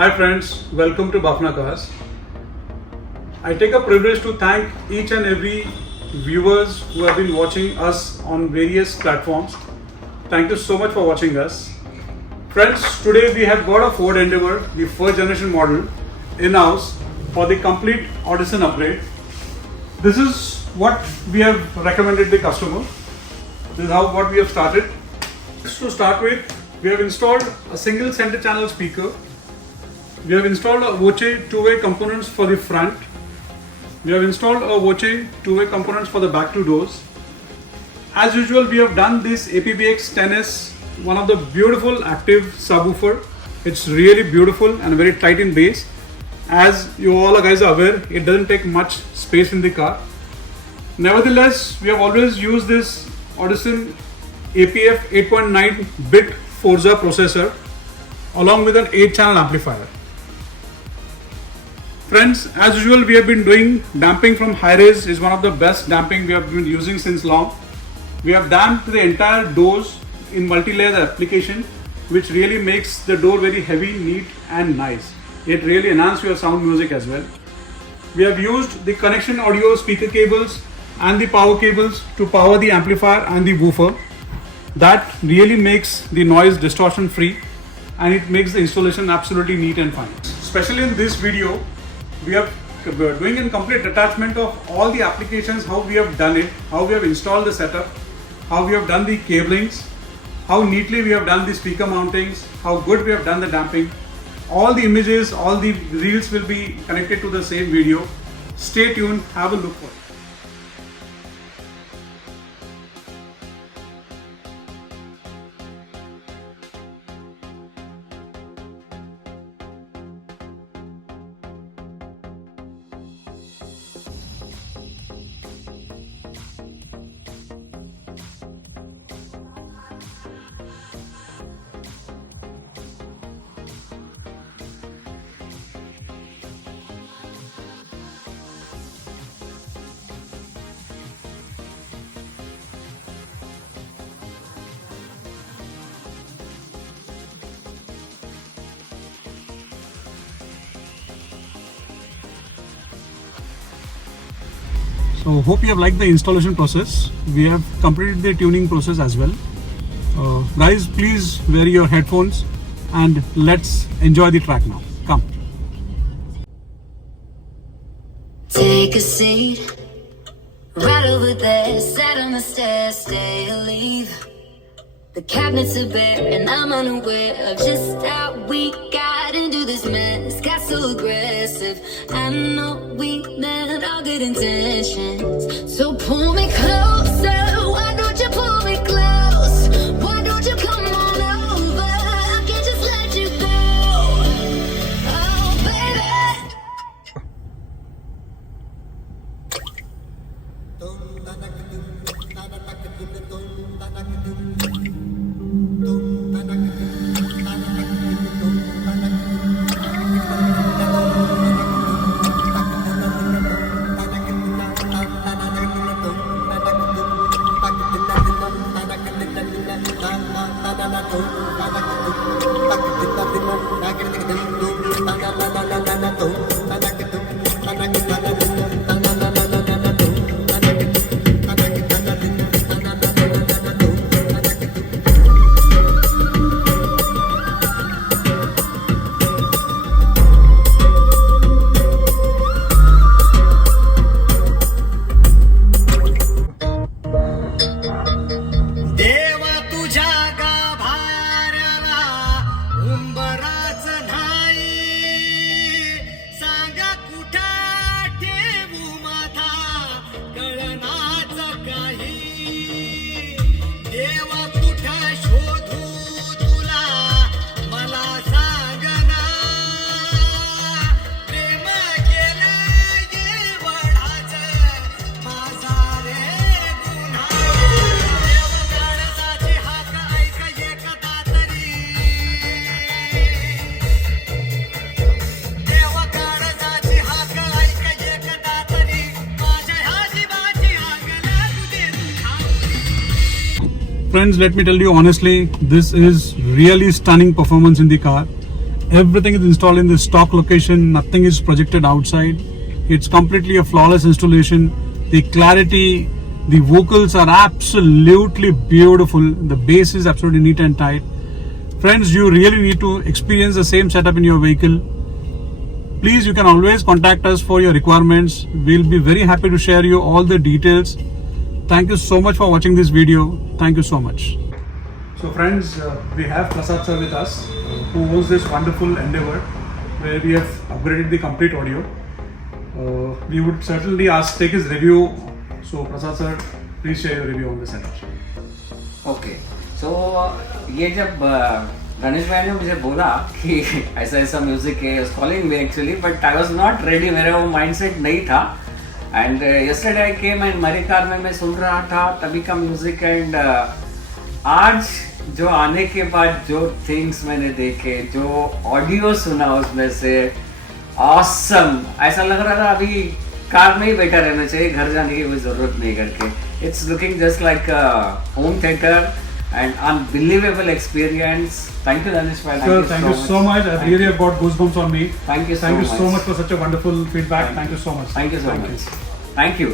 Hi friends, welcome to BAFNA Cars. I take a privilege to thank each and every viewers who have been watching us on various platforms. Thank you so much for watching us. Friends, today we have got a Ford Endeavour, the first generation model, in-house for the complete Audison upgrade. This is what we have recommended the customer. This is what we have started. To start with, we have installed a single center channel speaker. We have installed a VOCE two-way components for the front. We have installed a VOCE two-way components for the back two doors. As usual, we have done this APBX 10S, one of the beautiful active subwoofer. It's really beautiful and very tight in bass. As you all guys are aware, it doesn't take much space in the car. Nevertheless, we have always used this Audison APF 8.9-bit FORZA processor along with an 8-channel amplifier. Friends, as usual, we have been doing damping from high-res. Is one of the best damping we have been using since long. We have damped the entire doors in multi-layer application, which really makes the door very heavy, neat and nice. It really enhances your sound music as well. We have used the connection audio speaker cables and the power cables to power the amplifier and the woofer. That really makes the noise distortion free and it makes the installation absolutely neat and fine. Especially in this video, we are doing a complete attachment of all the applications, how we have done it, how we have installed the setup, how we have done the cablings, how neatly we have done the speaker mountings, how good we have done the damping. All the images, all the reels will be connected to the same video. Stay tuned, have a look for it. So hope you have liked the installation process. We have completed the tuning process as well. Guys, please wear your headphones and let's enjoy the track now. Come. Take a seat right over there, sat on the stairs, stay or leave. The cabinets are bare and I'm unaware of just how we got into this mess. Got so aggressive. I know we meant all good intentions. So pull me closer. Why don't you pull me close? Why don't you come on over? I can't just let you go. Oh, baby. Friends, let me tell you honestly, this is really stunning performance in the car. Everything is installed in the stock location. Nothing is projected outside. It's completely a flawless installation. The clarity, the vocals are absolutely beautiful. The bass is absolutely neat and tight. Friends, you really need to experience the same setup in your vehicle. Please, you can always contact us for your requirements. We'll be very happy to share you all the details. Thank you so much for watching this video. Thank you so much. So friends, we have Prasad sir with us, who owns this wonderful Endeavour, where we have upgraded the complete audio. We would certainly take his review. So Prasad sir, please share your review on the setup. Okay so ये जब गणेश भाई ने मुझे बोला कि ऐसा ऐसा music है, calling me actually, but I was not ready, मेरा वो माइंडसेट नहीं था. And yesterday I came and मेरी कार में मैं सुन रहा था तभी का म्यूजिक. एंड आज जो आने के बाद जो थिंग्स मैंने देखे, जो ऑडियो सुना उसमें से, ऑसम. ऐसा लग रहा था अभी कार में ही बैठा रहना चाहिए, घर जाने की कोई जरूरत नहीं करके. It's looking just like home theatre and unbelievable experience. Thank you, Danish. Sir, thank you so much. I really have got goosebumps on me. Thank you so much. Thank you so much for such a wonderful feedback. Thank you so much. Thank you so much. Thank you.